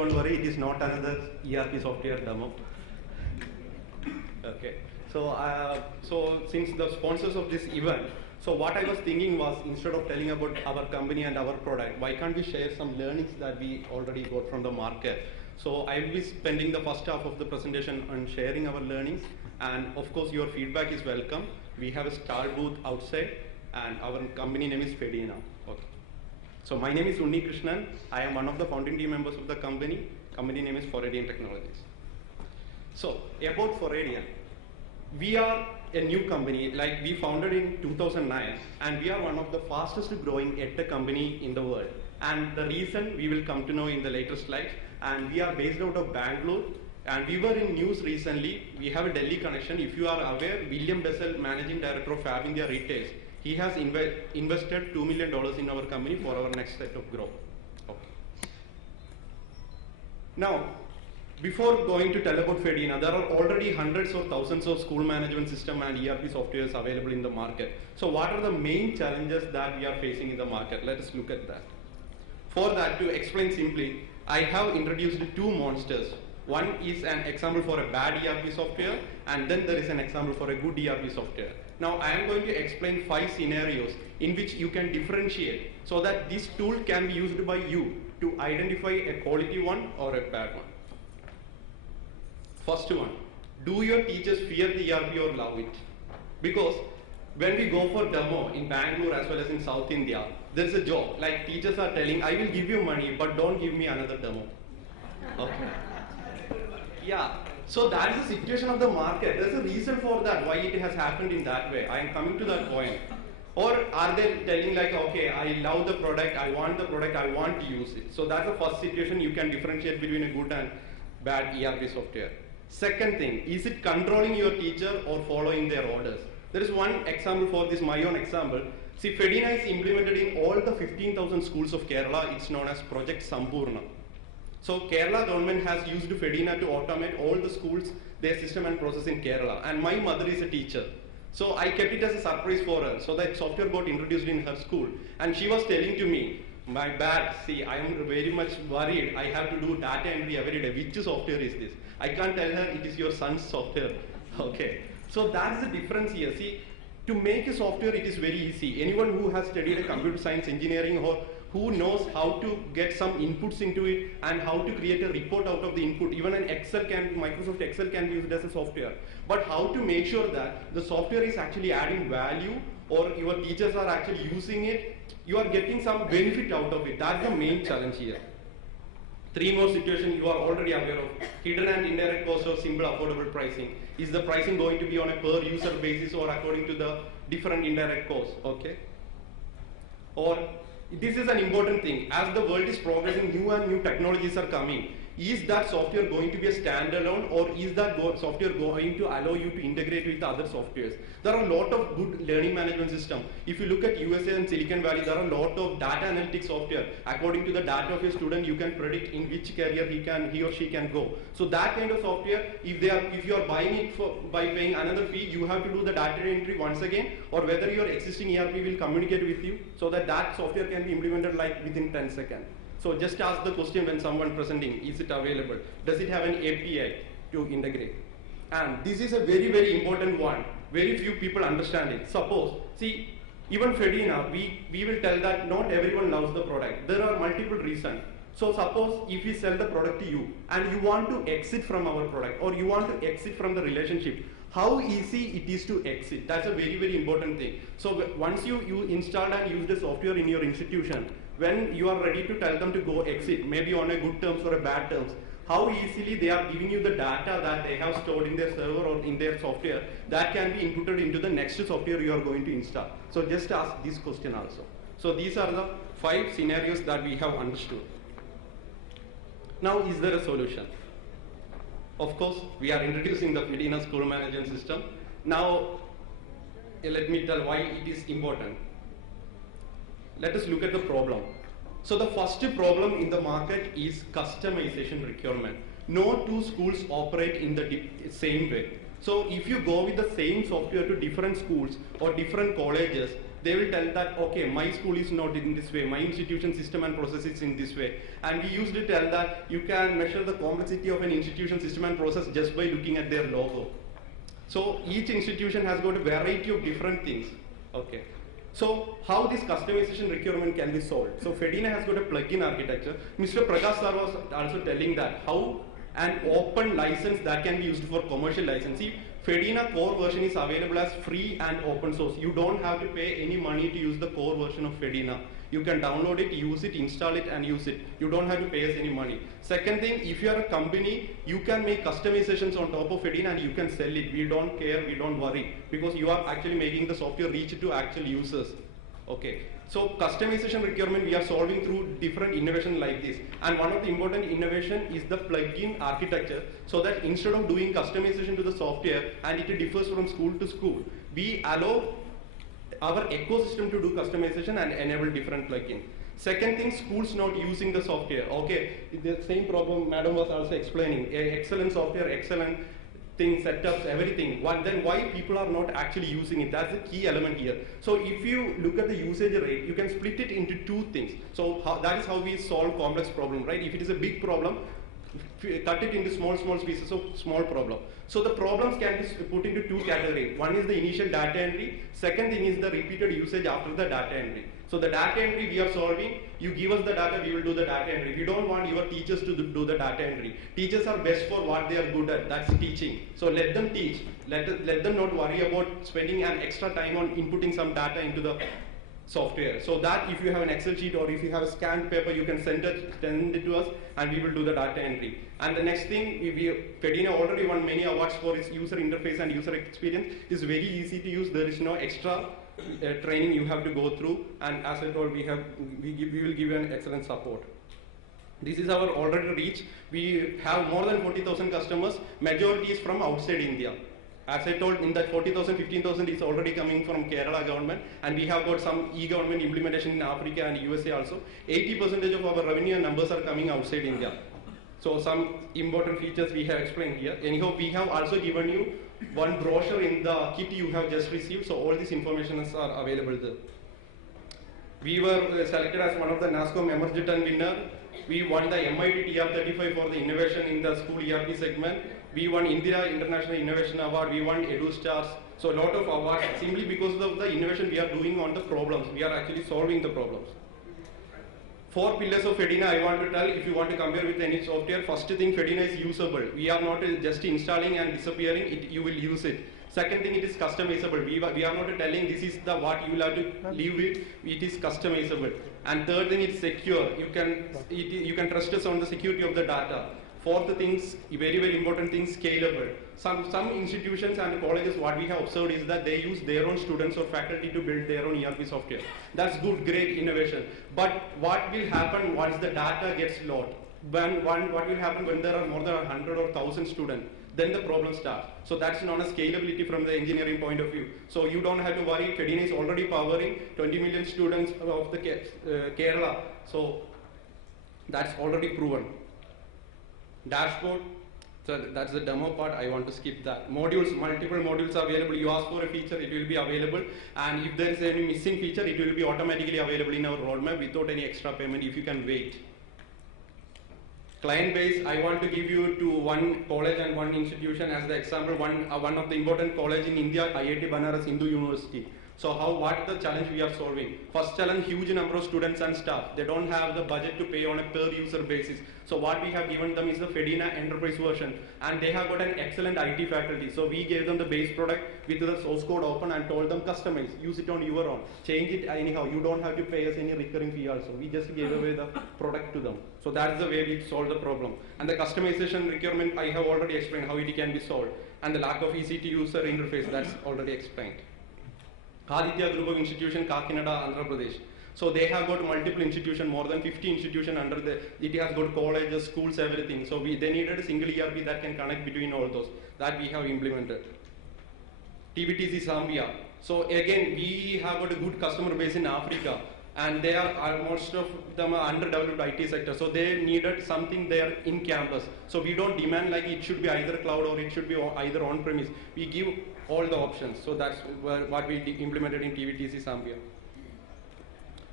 don't worry, it is not another ERP software demo. Okay. So since the sponsors of this event, so what I was thinking was, instead of telling about our company and our product, why can't we share some learnings that we already got from the market? So I will be spending the first half of the presentation on sharing our learnings, and of course your feedback is welcome. We have a stall booth outside, and our company name is Fedina. Okay. So my name is Unni Krishnan. I am one of the founding team members of the company. Company name is Foradian Technologies. So about Foradian, we are a new company. Like, we founded in 2009, and we are one of the fastest growing EdTech company in the world. And the reason we will come to know in the later slides. And we are based out of Bangalore. And we were in news recently. We have a Delhi connection. If you are aware, William Bessel, managing director of Fab India Retail, he has invested $2 million in our company for our next set of growth. Okay. Now, before going to tell about Fedina, there are already hundreds or thousands of school management system and ERP softwares available in the market. So what are the main challenges that we are facing in the market? Let us look at that. For that, to explain simply, I have introduced two monsters. One is an example for a bad ERP software, and then there is an example for a good ERP software. Now I am going to explain 5 scenarios in which you can differentiate, so that this tool can be used by you to identify a quality one or a bad one. First one, do your teachers fear the ERP or love it? Because when we go for demo in Bangalore as well as in South India, there is a joke, like teachers are telling, I will give you money, but don't give me another demo. Okay. Yeah, so that is the situation of the market. There's a reason for that, why it has happened in that way. I am coming to that point. Or are they telling like, okay, I love the product, I want the product, I want to use it. So that's the first situation. You can differentiate between a good and bad ERP software. Second thing, is it controlling your teacher or following their orders? There is one example for this, my own example. See, Fedina is implemented in all the 15,000 schools of Kerala. It's known as Project Sampurna. So Kerala government has used Fedina to automate all the schools, their system and process in Kerala. And my mother is a teacher. So I kept it as a surprise for her. So that software got introduced in her school. And she was telling to me, my bad, see, I am very much worried. I have to do data entry every day. Which software is this? I can't tell her it is your son's software. Okay. So that's the difference here. See, to make a software, it is very easy. Anyone who has studied a computer science engineering or who knows how to get some inputs into it and how to create a report out of the input. Even an Microsoft Excel can be used as a software. But how to make sure that the software is actually adding value, or your teachers are actually using it, you are getting some benefit out of it. That's the main challenge here. 3 more situations you are already aware of. Hidden and indirect cost of simple affordable pricing. Is the pricing going to be on a per user basis or according to the different indirect costs? Okay. Or this is an important thing. As the world is progressing, new technologies are coming. Is that software going to be a standalone, or is that software going to allow you to integrate with other softwares? There are a lot of good learning management systems. If you look at USA and Silicon Valley, there are a lot of data analytics software. According to the data of a student, you can predict in which career he or she can go. So that kind of software, if you are buying it by paying another fee, you have to do the data entry once again, or whether your existing ERP will communicate with you, so that software can be implemented like within 10 seconds. So just ask the question when someone presenting, is it available? Does it have an API to integrate? And this is a very, very important one. Very few people understand it. Suppose, see, even Fedina, we will tell that not everyone loves the product. There are multiple reasons. So suppose if we sell the product to you and you want to exit from our product, or you want to exit from the relationship, how easy it is to exit. That's a very, very important thing. So once you install and use the software in your institution, when you are ready to tell them to go exit, maybe on a good terms or a bad terms, how easily they are giving you the data that they have stored in their server or in their software that can be inputted into the next software you are going to install. So just ask this question also. So these are the 5 scenarios that we have understood. Now, is there a solution? Of course, we are introducing the Fedina school management system. Now, let me tell why it is important. Let us look at the problem. So the first problem in the market is customization requirement. No two schools operate in the same way. So if you go with the same software to different schools or different colleges, they will tell that, okay, my school is not in this way, my institution system and process is in this way. And we used to tell that you can measure the complexity of an institution system and process just by looking at their logo. So each institution has got a variety of different things. Okay. So how this customization requirement can be solved? So Fedina has got a plugin architecture. Mr. Prakash sir was also telling that how an open license that can be used for commercial license. See, Fedina core version is available as free and open source. You don't have to pay any money to use the core version of Fedina. You can download it, use it, install it, and use it. You don't have to pay us any money. Second thing, if you are a company, you can make customizations on top of Fedina and you can sell it. We don't care, we don't worry, because you are actually making the software reach to actual users. Okay. So customization requirement we are solving through different innovation like this. And one of the important innovation is the plugin architecture, so that instead of doing customization to the software and it differs from school to school, we allow our ecosystem to do customization and enable different plugins. Second thing, schools not using the software. Okay, the same problem Madam was also explaining. Excellent software, excellent things, setups, everything. Then why people are not actually using it? That's the key element here. So if you look at the usage rate, you can split it into two things. So that is how we solve complex problem, right? If it is a big problem, cut it into small pieces of small problem. So the problems can be put into two categories. One is the initial data entry. Second thing is the repeated usage after the data entry. So the data entry we are solving, you give us the data, we will do the data entry. We don't want your teachers to do the data entry. Teachers are best for what they are good at, that's teaching. So let them teach. Let them not worry about spending an extra time on inputting some data into the software. So that if you have an Excel sheet or if you have a scanned paper, you can send it to us and we will do the data entry. And the next thing, Fedina already won many awards for its user interface and user experience. It's very easy to use. There is no extra training you have to go through. And as I told, we will give you an excellent support. This is our already reach. We have more than 40,000 customers. Majority is from outside India. As I told, in that 40,000, 15,000 is already coming from Kerala government, and we have got some e-government implementation in Africa and USA also. 80% of our revenue and numbers are coming outside India. So some important features we have explained here. Anyhow, we have also given you one brochure in the kit you have just received, so all these informations are available there. We were selected as one of the NASSCOM Emergent winner. We won the MIT TR35 for the innovation in the school ERP segment. We won Indira International Innovation Award. We won EduStars. So a lot of awards simply because of the innovation we are doing on the problems. We are actually solving the problems. 4 pillars of Fedina I want to tell. If you want to compare with any software, first thing, Fedina is usable. We are not just installing and disappearing. You will use it. Second thing, it is customizable. We are not telling this is the what you will have to live with. It is customizable. And third thing, it's secure. You can trust us on the security of the data. Fourth things, very important thing, scalable. Some institutions and colleges, what we have observed is that they use their own students or faculty to build their own ERP software. That's good, great innovation. But what will happen once the data gets lost? What will happen when there are more than 100 or 1,000 students? Then the problem starts. So that's known as scalability from the engineering point of view. So you don't have to worry. Fedina is already powering 20 million students of the Kerala. So that's already proven. Dashboard, so that's the demo part. I want to skip that. Modules, multiple modules are available. You ask for a feature, it will be available. And if there is any missing feature, it will be automatically available in our roadmap without any extra payment if you can wait. Client base, I want to give you to one college and one institution as the example. One of the important college in India, IIT Banaras Hindu University. So what the challenge we are solving? First challenge, huge number of students and staff. They don't have the budget to pay on a per user basis. So what we have given them is the Fedina Enterprise version. And they have got an excellent IT faculty. So we gave them the base product with the source code open and told them customize, use it on your own. Change it anyhow. You don't have to pay us any recurring fee also. We just gave away the product to them. So that's the way we solve the problem. And the customization requirement, I have already explained how it can be solved. And the lack of easy to user interface, that's already explained. Aditya Group of Institution, Kakinada, Andhra Pradesh. So they have got multiple institutions, more than 50 institutions under it has got colleges, schools, everything. So they needed a single ERP that can connect between all those. That we have implemented. TBTC Zambia. So again, we have got a good customer base in Africa. and they are most of them are underdeveloped IT sector, so they needed something there in campus. So we don't demand like it should be either cloud or it should be either on-premise. We give all the options. So that's what we implemented in TVTC Zambia.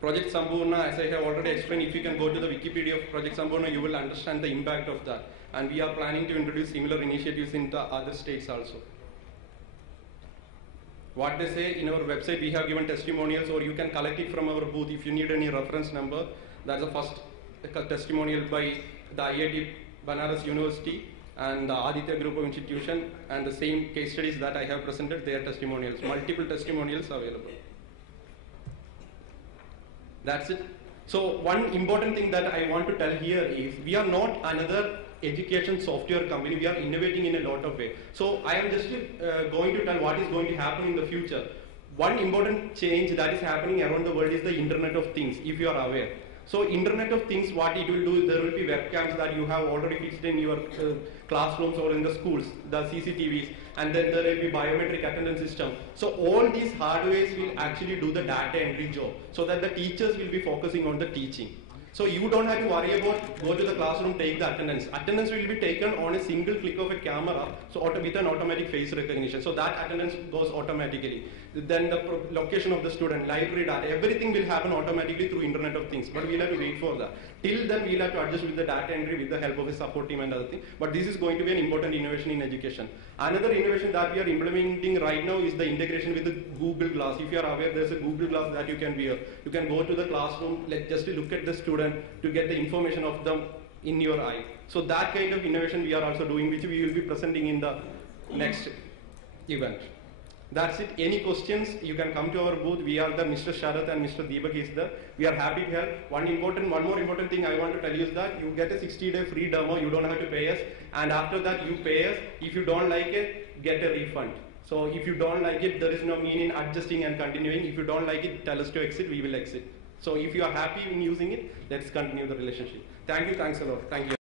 Project Sambhurna, as I have already explained, if you can go to the Wikipedia of Project Sambhurna, you will understand the impact of that. And we are planning to introduce similar initiatives in the other states also. What they say in our website, we have given testimonials, or you can collect it from our booth if you need any reference number. That's the first testimonial by the IIT Banaras University and the Aditya Group of Institution, and the same case studies that I have presented, their testimonials. Multiple testimonials available. That's it. So one important thing that I want to tell here is we are not another education software company. We are innovating in a lot of ways. So I am just going to tell what is going to happen in the future. One important change that is happening around the world is the Internet of Things, if you are aware. So Internet of Things, what it will do, there will be webcams that you have already fixed in your classrooms or in the schools, the CCTVs, and then there will be biometric attendance system. So all these hardwares will actually do the data entry job, so that the teachers will be focusing on the teaching. So you don't have to worry about go to the classroom, take the attendance. Attendance will be taken on a single click of a camera, so with an automatic face recognition. So that attendance goes automatically. Then the location of the student, library data, everything will happen automatically through Internet of Things. But we'll have to wait for that. Till then, we'll have to adjust with the data entry with the help of a support team and other things. But this is going to be an important innovation in education. Another innovation that we are implementing right now is the integration with the Google Glass. If you are aware, there's a Google Glass that you can wear. You can go to the classroom, just to look at the student to get the information of them in your eye. So that kind of innovation we are also doing, which we will be presenting in the next event. That's it. Any questions, you can come to our booth. We are the Mr. Sharath and Mr. Deepak is there. We are happy to help. One more important thing I want to tell you is that you get a 60-day free demo. You don't have to pay us. And after that, you pay us. If you don't like it, get a refund. So if you don't like it, there is no meaning adjusting and continuing. If you don't like it, tell us to exit. We will exit. So if you are happy in using it, let's continue the relationship. Thank you. Thanks a lot. Thank you.